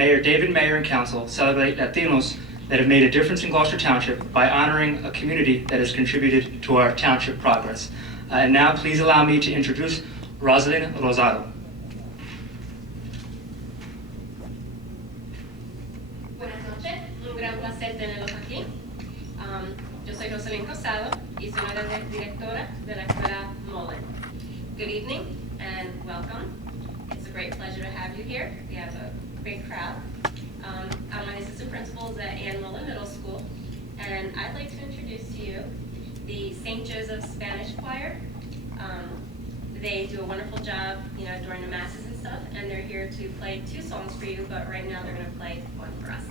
Mayor David, Mayor, and Council celebrate Latinos that have made a difference in Gloucester Township by honoring a community that has contributed to our township progress. And now please allow me to introduce Rosalind Rosado. Buenas noches, un gran placer tenerlos aquí. Yo soy Rosalind Rosado y soy una directora de la Escuela Mullen. Good evening and welcome. It's a great pleasure to have you here. We have a big crowd. I'm one of the assistant principals at Ann Mullen Middle School, and I'd like to introduce to you the St. Joseph Spanish Choir. They do a wonderful job, during the masses and stuff, and they're here to play 2 songs for you, but right now they're going to play one for us.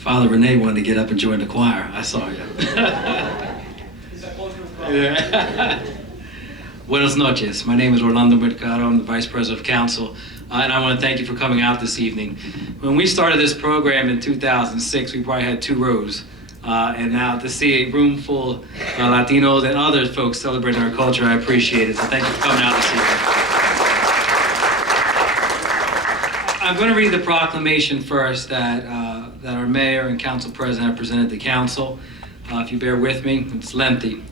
Father Renee wanted to get up and join the choir. I saw you. Yeah. Buenas noches. My name is Orlando Mercado. I'm the Vice President of Council, and I want to thank you for coming out this evening. When we started this program in 2006, we probably had 2 rows. And now to see a room full of Latinos and other folks celebrating our culture, I appreciate it. So thank you for coming out this evening. I'm going to read the proclamation first that that our mayor and council president have presented to council. If you bear with me, it's lengthy.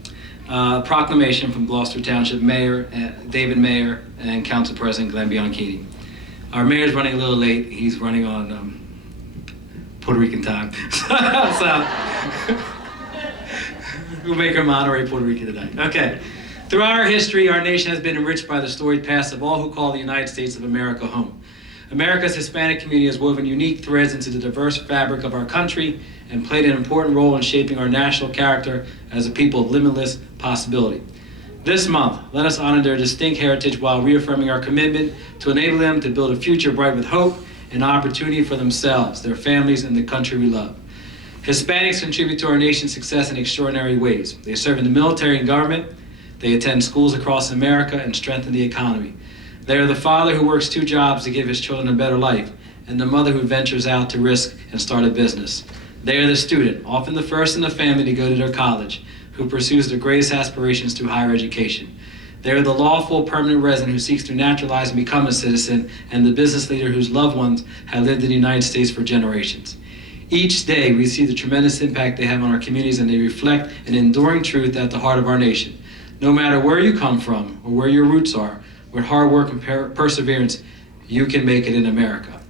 Proclamation from Gloucester Township Mayor David Mayer and Council President Glenn Bianchini. Our mayor's running a little late. He's running on Puerto Rican time. So we'll make him honorary Puerto Rican tonight. Okay. Throughout our history, our nation has been enriched by the storied past of all who call the United States of America home. America's Hispanic community has woven unique threads into the diverse fabric of our country and played an important role in shaping our national character as a people of limitless possibility. This month, let us honor their distinct heritage while reaffirming our commitment to enable them to build a future bright with hope and opportunity for themselves, their families, and the country we love. Hispanics contribute to our nation's success in extraordinary ways. They serve in the military and government, they attend schools across America and strengthen the economy. They are the father who works 2 jobs to give his children a better life, and the mother who ventures out to risk and start a business. They are the student, often the first in the family to go to their college, who pursues their greatest aspirations through higher education. They are the lawful permanent resident who seeks to naturalize and become a citizen, and the business leader whose loved ones have lived in the United States for generations. Each day, we see the tremendous impact they have on our communities, and they reflect an enduring truth at the heart of our nation. No matter where you come from or where your roots are, with hard work and perseverance, you can make it in America.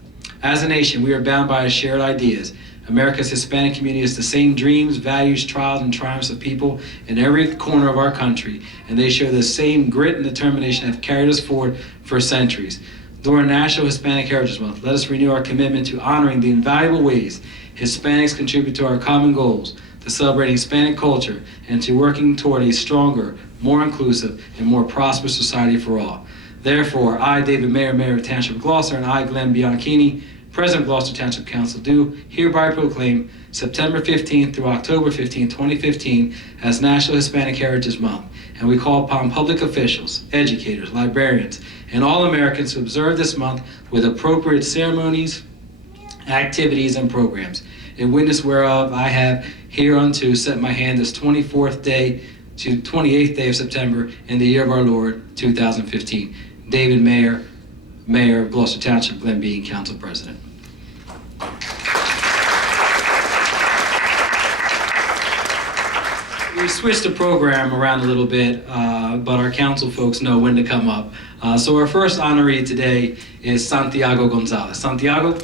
As a nation, we are bound by shared ideas. America's Hispanic community has the same dreams, values, trials, and triumphs of people in every corner of our country, and they share the same grit and determination that have carried us forward for centuries. During National Hispanic Heritage Month, let us renew our commitment to honoring the invaluable ways Hispanics contribute to our common goals, to celebrating Hispanic culture, and to working toward a stronger, more inclusive, and more prosperous society for all. Therefore, I, David Mayer, Mayor of the Township of Gloucester, and I, Glenn Bianchini, President of Gloucester Township Council, do hereby proclaim September 15th through October 15, 2015 as National Hispanic Heritage Month, and we call upon public officials, educators, librarians, and all Americans to observe this month with appropriate ceremonies, activities, and programs. In witness whereof I have hereunto set my hand this 24th day to 28th day of September in the year of our Lord, 2015. David Mayer, Mayor of Gloucester Township, Glenn Bean, Council President. We switched the program around a little bit, but our council folks know when to come up. So our first honoree today is Santiago Gonzalez. Santiago?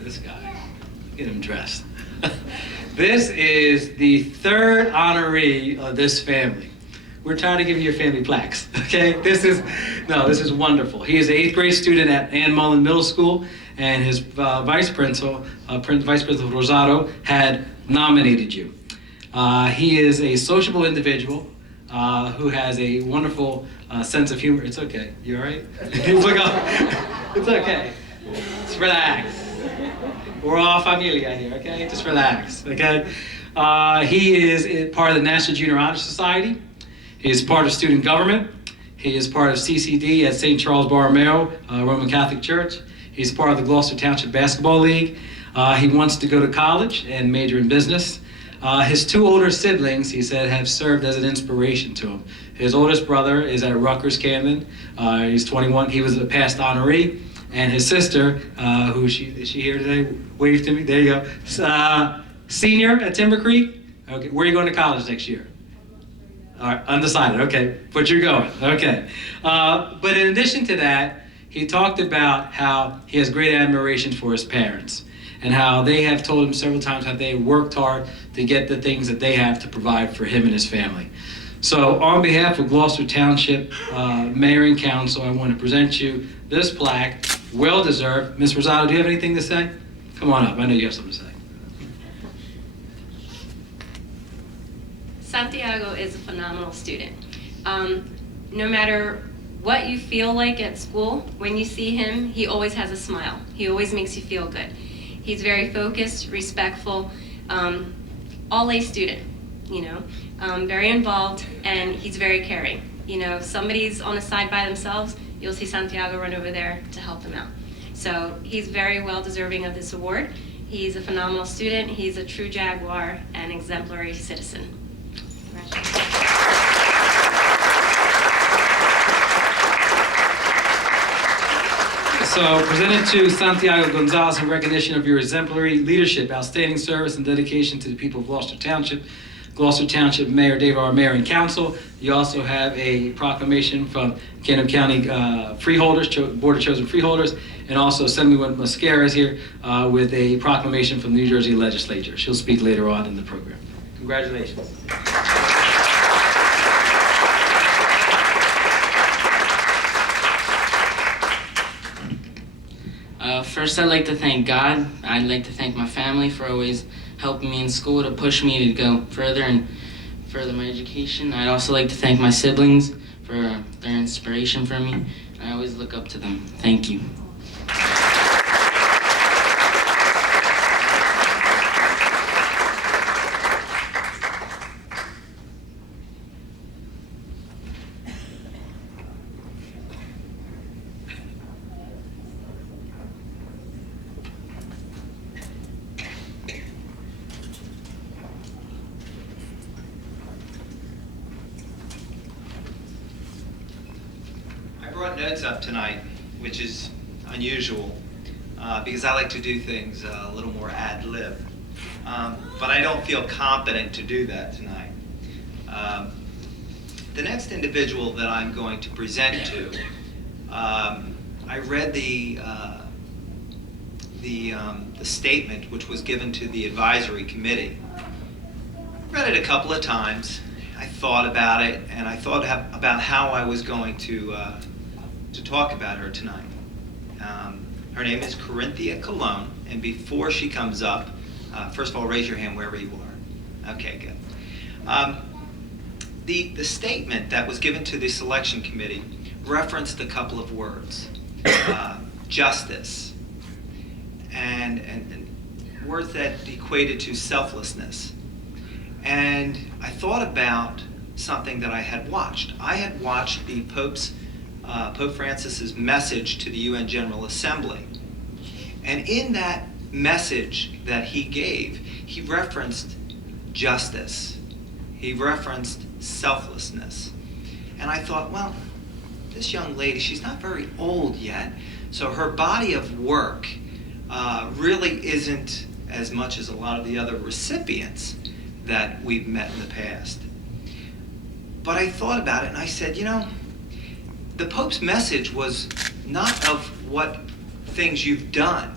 This guy, get him dressed. This is the 3rd honoree of this family. We're tired of giving your family plaques, okay? This is wonderful. He is an 8th grade student at Ann Mullen Middle School, and his Vice Principal Rosado, had nominated you. He is a sociable individual who has a wonderful sense of humor. It's okay. You all right? Look up. It's okay. Just relax. We're all familia here, okay? Just relax, okay? He is part of the National Junior Honor Society. He is part of student government. He is part of CCD at St. Charles Borromeo Roman Catholic Church. He's part of the Gloucester Township Basketball League. He wants to go to college and major in business. His 2 older siblings, he said, have served as an inspiration to him. His oldest brother is at Rutgers Camden. He's 21. He was a past honoree. And his sister, is she here today? Wave to me. There you go. Senior at Timber Creek. Okay. Where are you going to college next year? All right, undecided. Okay, but you're going. Okay. But in addition to that, he talked about how he has great admiration for his parents and how they have told him several times how they worked hard to get the things that they have to provide for him and his family. So on behalf of Gloucester Township Mayor and Council, I want to present you this plaque, well-deserved. Ms. Rosado, do you have anything to say? Come on up, I know you have something to say. Santiago is a phenomenal student. No matter what you feel like at school, when you see him, he always has a smile. He always makes you feel good. He's very focused, respectful, all A student, very involved, and he's very caring. If somebody's on a side by themselves, you'll see Santiago run over there to help them out. So he's very well deserving of this award. He's a phenomenal student. He's a true Jaguar and exemplary citizen. So presented to Santiago Gonzalez in recognition of your exemplary leadership, outstanding service, and dedication to the people of Gloucester Township. Gloucester Township Mayor David R. Mayor and Council. You also have a proclamation from Camden County Freeholders, Board of Chosen Freeholders, and also Assemblywoman Mascara is here with a proclamation from the New Jersey Legislature. She'll speak later on in the program. Congratulations. First, I'd like to thank God. I'd like to thank my family for always helping me in school to push me to go further and further my education. I'd also like to thank my siblings for their inspiration for me. I always look up to them. Thank you. I brought notes up tonight, which is unusual because I like to do things a little more ad lib. But I don't feel competent to do that tonight. The next individual that I'm going to present to, I read the statement which was given to the advisory committee. Read it a couple of times. I thought about it, and I thought about how I was going to talk about her tonight. Her name is Corinthia Colon, and before she comes up, first of all, raise your hand wherever you are. Okay, good. The statement that was given to the selection committee referenced a couple of words, justice, and words that equated to selflessness. And I thought about something that I had watched. I had watched the Pope Francis's message to the UN General Assembly. And in that message that he gave, he referenced justice. He referenced selflessness. And I thought, well, this young lady, she's not very old yet, so her body of work really isn't as much as a lot of the other recipients that we've met in the past. But I thought about it and I said, you know, the Pope's message was not of what things you've done,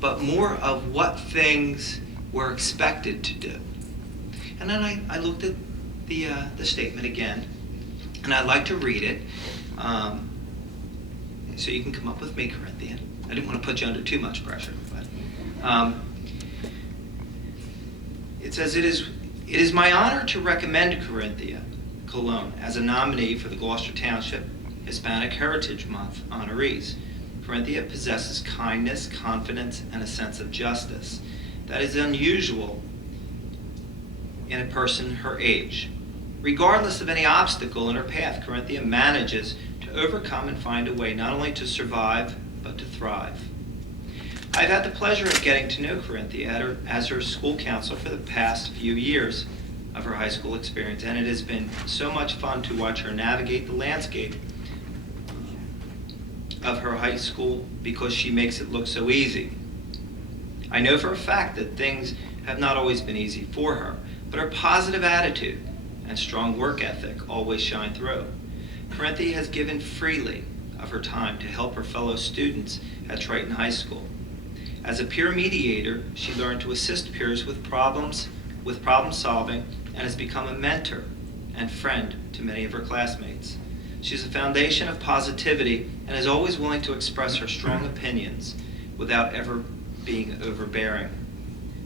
but more of what things we're expected to do. And then I looked at the statement again, and I'd like to read it, so you can come up with me, Corinthia. I didn't want to put you under too much pressure, but it says, it is my honor to recommend Corinthia Colon as a nominee for the Gloucester Township Hispanic Heritage Month honorees. Corinthia possesses kindness, confidence, and a sense of justice that is unusual in a person her age. Regardless of any obstacle in her path, Corinthia manages to overcome and find a way not only to survive, but to thrive. I've had the pleasure of getting to know Corinthia as her school counselor for the past few years of her high school experience, and it has been so much fun to watch her navigate the landscape of her high school because she makes it look so easy. I know for a fact that things have not always been easy for her, but her positive attitude and strong work ethic always shine through. Corinthia has given freely of her time to help her fellow students at Triton High School. As a peer mediator, she learned to assist peers with problem solving and has become a mentor and friend to many of her classmates. She's a foundation of positivity and is always willing to express her strong opinions without ever being overbearing.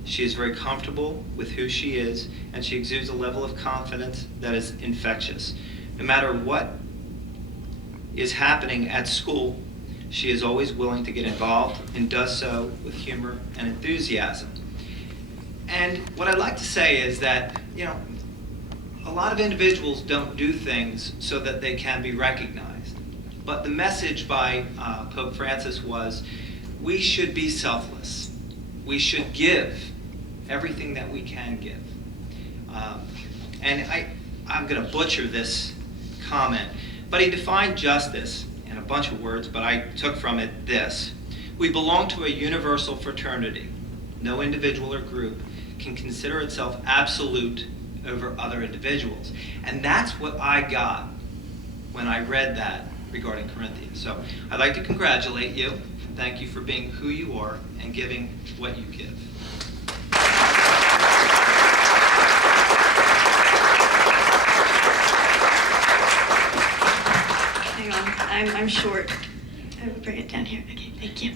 She is very comfortable with who she is, and she exudes a level of confidence that is infectious. No matter what is happening at school, she is always willing to get involved and does so with humor and enthusiasm. And what I'd like to say is that, you know, a lot of individuals don't do things so that they can be recognized. But the message by Pope Francis was, we should be selfless. We should give everything that we can give. And I'm going to butcher this comment, but he defined justice in a bunch of words, but I took from it this. We belong to a universal fraternity. No individual or group can consider itself absolute over other individuals. And that's what I got when I read that regarding Corinthians. So I'd like to congratulate you. Thank you for being who you are and giving what you give. Hang on, I'm short. I will bring it down here. Okay, thank you.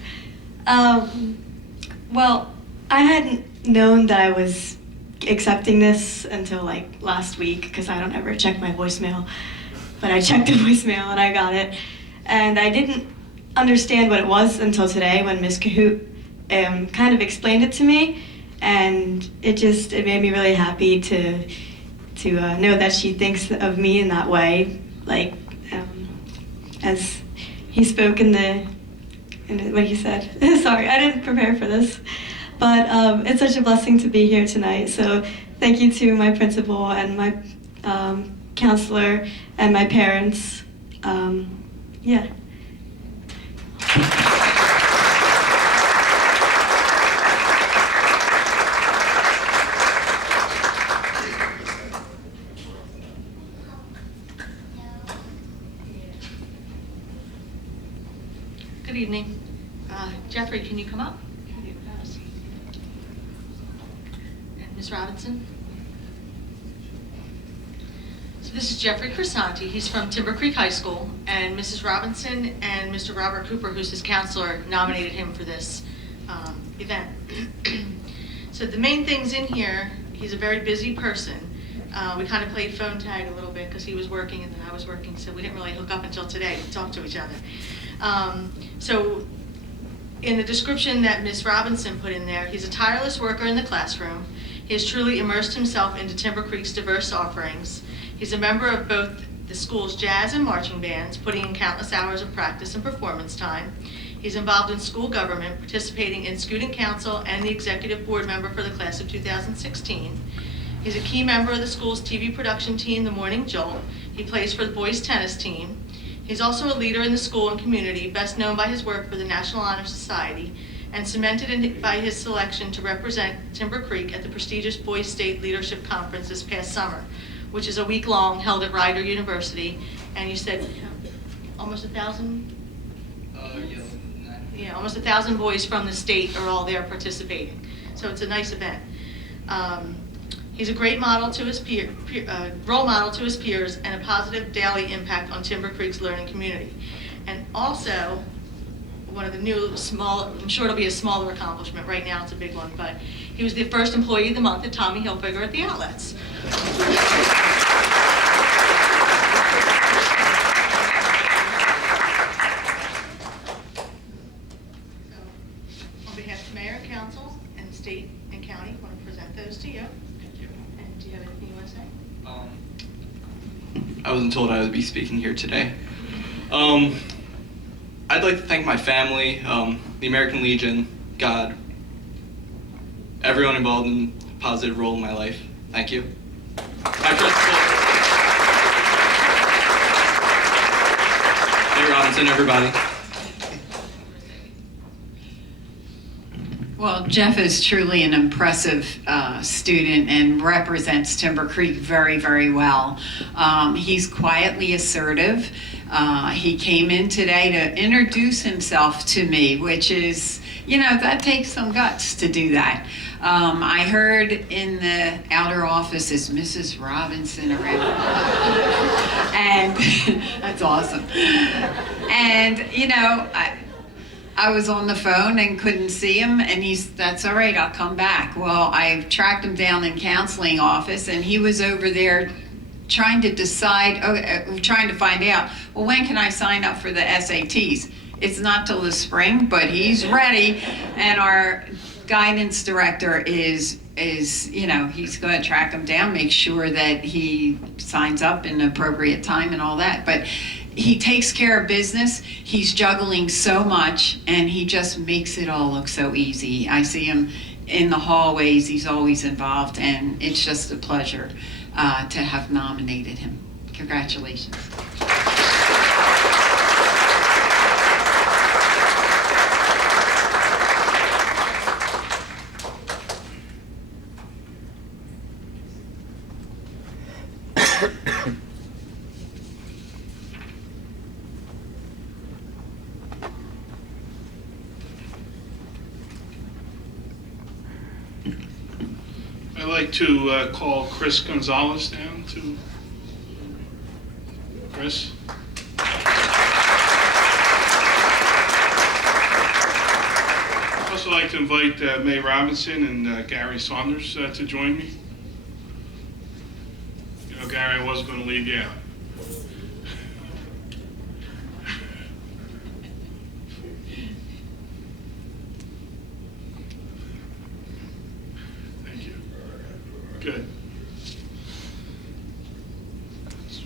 Well, I hadn't known that I was accepting this until like last week because I don't ever check my voicemail. But I checked the voicemail and I got it. And I didn't understand what it was until today when Ms. Cahoot kind of explained it to me. And it made me really happy to know that she thinks of me in that way. Like, as he spoke in what he said. Sorry, I didn't prepare for this. But it's such a blessing to be here tonight. So thank you to my principal and my counselor and my parents. Yeah. Good evening. Jeffrey, can you come up? And Ms. Robinson? So this is Jeffrey Crisanti. He's from Timber Creek High School, and Mrs. Robinson and Mr. Robert Cooper, who's his counselor, nominated him for this event. So the main things in here, he's a very busy person. We kind of played phone tag a little bit because he was working and then I was working, so we didn't really hook up until today to talk to each other. So in the description that Ms. Robinson put in there, he's a tireless worker in the classroom. He has truly immersed himself into Timber Creek's diverse offerings. He's a member of both the school's jazz and marching bands, putting in countless hours of practice and performance time. He's involved in school government, participating in student council and the executive board member for the class of 2016. He's a key member of the school's TV production team, The Morning Jolt. He plays for the boys tennis team. He's also a leader in the school and community, best known by his work for the National Honor Society, and cemented by his selection to represent Timber Creek at the prestigious Boys State Leadership Conference this past summer, which is a week-long held at Rider University. And you said almost 1,000? Yeah, almost 1,000 boys from the state are all there participating. So it's a nice event. He's a great model to his role model to his peers and a positive daily impact on Timber Creek's learning community. And also, one of the new I'm sure it'll be a smaller accomplishment. Right now it's a big one, but he was the first employee of the month at Tommy Hilfiger at the outlets. So, on behalf of the Mayor, Council, and State and County, I want to present those to you. And do you have anything you want to say? I wasn't told I would be speaking here today. I'd like to thank my family, the American Legion, God, everyone involved in a positive role in my life. Thank you. My principal, Ms. Robinson, everybody. Well, Jeff is truly an impressive student and represents Timber Creek very, very well. He's quietly assertive. He came in today to introduce himself to me, which is, that takes some guts to do that. I heard in the outer office is Mrs. Robinson around. And that's awesome. And, I was on the phone and couldn't see him, and that's all right, I'll come back. Well, I tracked him down in counseling office, and he was over there trying to find out, well, when can I sign up for the SATs? It's not till the spring, but he's ready, and our guidance director is he's going to track him down, make sure that he signs up in the appropriate time and all that. But he takes care of business. He's juggling so much, and he just makes it all look so easy. I see him in the hallways. He's always involved, and it's just a pleasure to have nominated him. Congratulations. to call Chris Gonzalez down to. Chris? I'd also like to invite May Robinson and Gary Saunders to join me. You know, Gary, I wasn't going to leave you out. Good.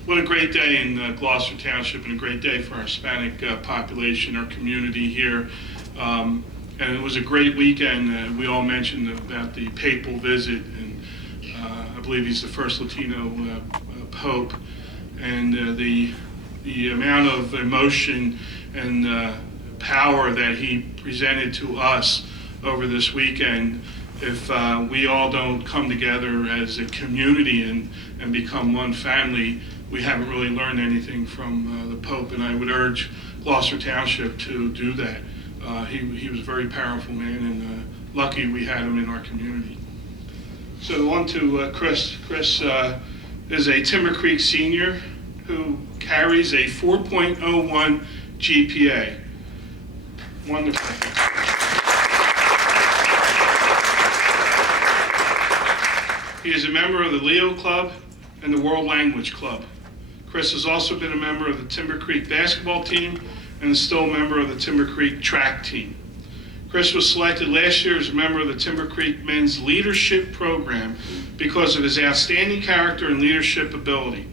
What a great day in Gloucester Township, and a great day for our Hispanic population, our community here. And it was a great weekend. We all mentioned about the papal visit, and I believe he's the first Latino pope. And the amount of emotion and power that he presented to us over this weekend. If we all don't come together as a community and become one family, we haven't really learned anything from the Pope, and I would urge Gloucester Township to do that. He was a very powerful man, and lucky we had him in our community. So on to Chris. Chris is a Timber Creek senior who carries a 4.01 GPA. Wonderful. He is a member of the Leo Club and the World Language Club. Chris has also been a member of the Timber Creek basketball team and is still a member of the Timber Creek track team. Chris was selected last year as a member of the Timber Creek Men's Leadership Program because of his outstanding character and leadership ability.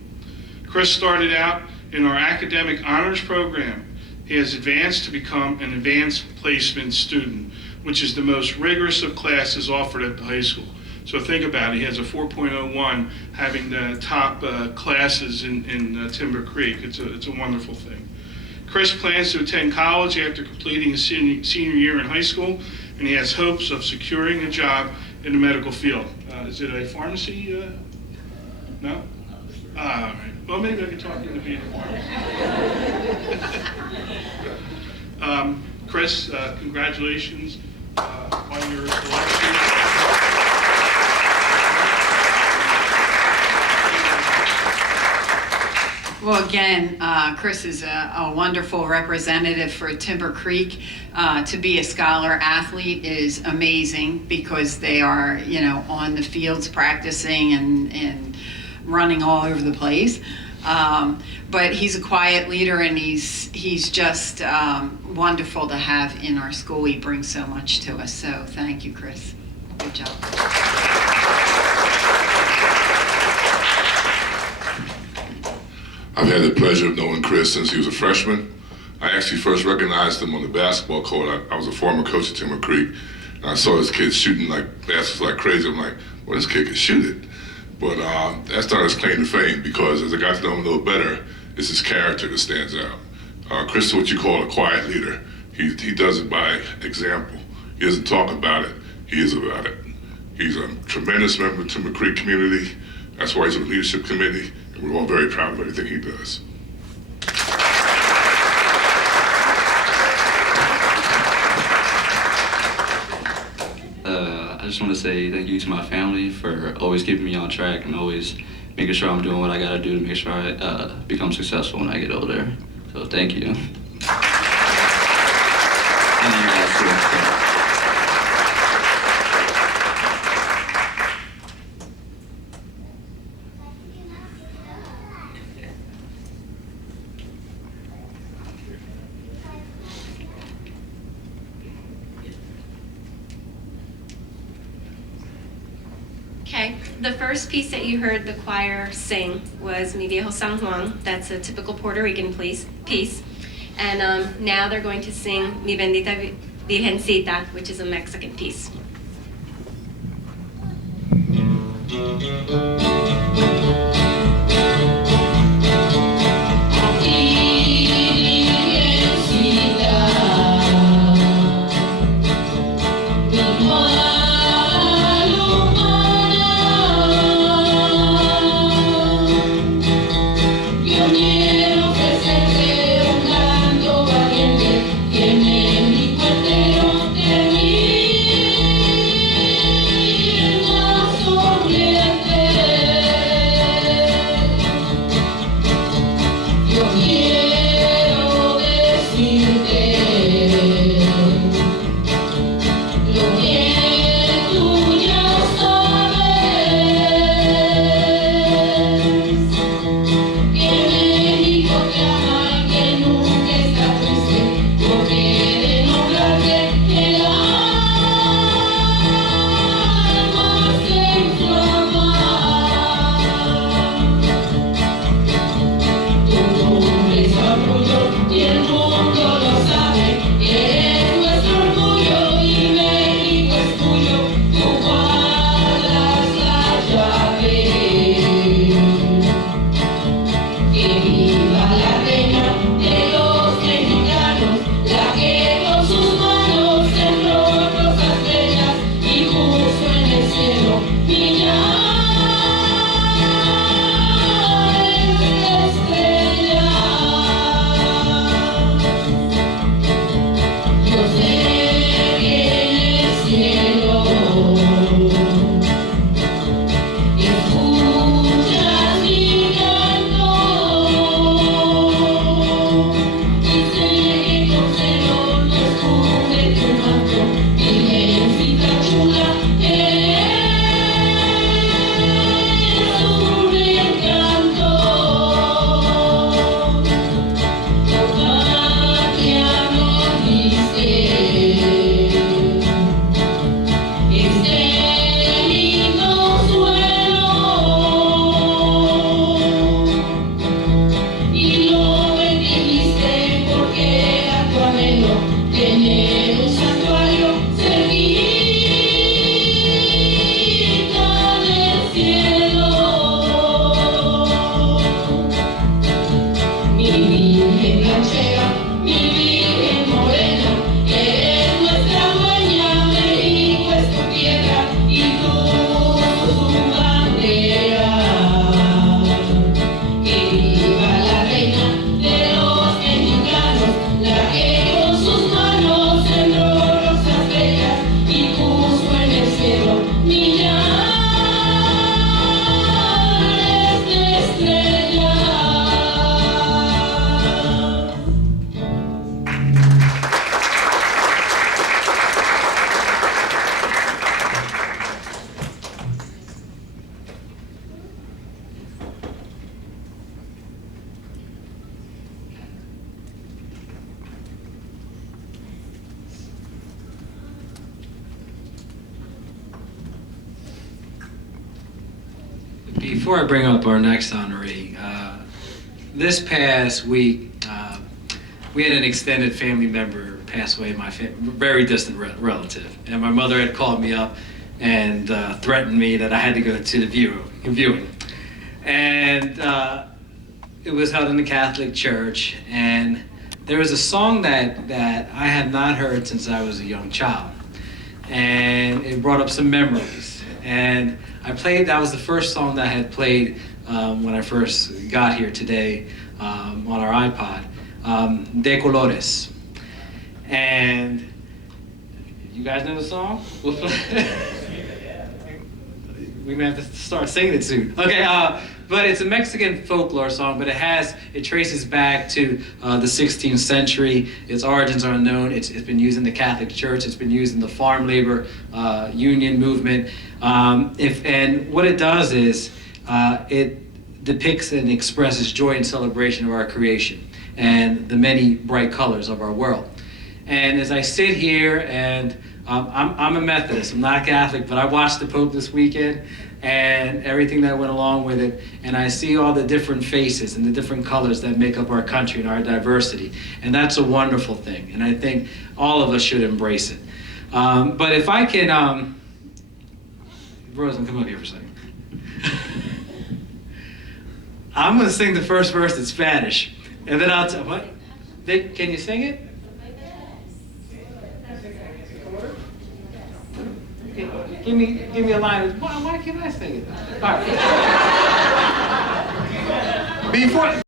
Chris started out in our academic honors program. He has advanced to become an advanced placement student, which is the most rigorous of classes offered at the high school. So think about it, he has a 4.01, having the top classes in Timber Creek. It's a wonderful thing. Chris plans to attend college after completing his senior year in high school, and he has hopes of securing a job in the medical field. Is it a pharmacy? No? All right. Well, maybe I could talk you into being a pharmacist. Chris, congratulations on your selection. Well, again, Chris is a wonderful representative for Timber Creek. To be a scholar athlete is amazing because they are, you know, on the fields practicing and running all over the place. But he's a quiet leader, and he's just wonderful to have in our school. He brings so much to us. So thank you, Chris. Good job. I've had the pleasure of knowing Chris since he was a freshman. I actually first recognized him on the basketball court. I was a former coach at Timber Creek, and I saw this kid shooting like baskets like crazy. I'm like, well, this kid can shoot it. But that's not his claim to fame, because as I got to know him a little better, it's his character that stands out. Chris is what you call a quiet leader. He does it by example. He doesn't talk about it, he is about it. He's a tremendous member of the Timber Creek community. That's why he's on the leadership committee, and we're all very proud of everything he does. I just want to say thank you to my family for always keeping me on track and always making sure I'm doing what I got to do to make sure I become successful when I get older. So thank you. And you guys too. Okay, the first piece that you heard the choir sing was Mi Viejo San Juan. That's a typical Puerto Rican piece. And now they're going to sing Mi Bendita Virgencita, which is a Mexican piece. Yeah. Before I bring up our next honoree, this past week we had an extended family member pass away, very distant relative, and my mother had called me up and threatened me that I had to go to the viewing. And it was held in the Catholic Church, and there was a song that I had not heard since I was a young child, and it brought up some memories. And that was the first song that I had played when I first got here today on our iPod, De Colores. And you guys know the song? We may have to start singing it soon. Okay, but it's a Mexican folklore song, but it traces back to the 16th century. Its origins are unknown. It's been used in the Catholic Church. It's been used in the farm labor union movement. And what it does is it depicts and expresses joy and celebration of our creation and the many bright colors of our world. And as I sit here, and I'm a Methodist, I'm not a Catholic, but I watched the Pope this weekend and everything that went along with it, and I see all the different faces and the different colors that make up our country and our diversity, and that's a wonderful thing, and I think all of us should embrace it. But if I can, Rosen, come up here for a second. I'm gonna sing the first verse in Spanish, and then I'll tell, what? Can you sing it? Give me a line. Why can't I sing it? All right. Before.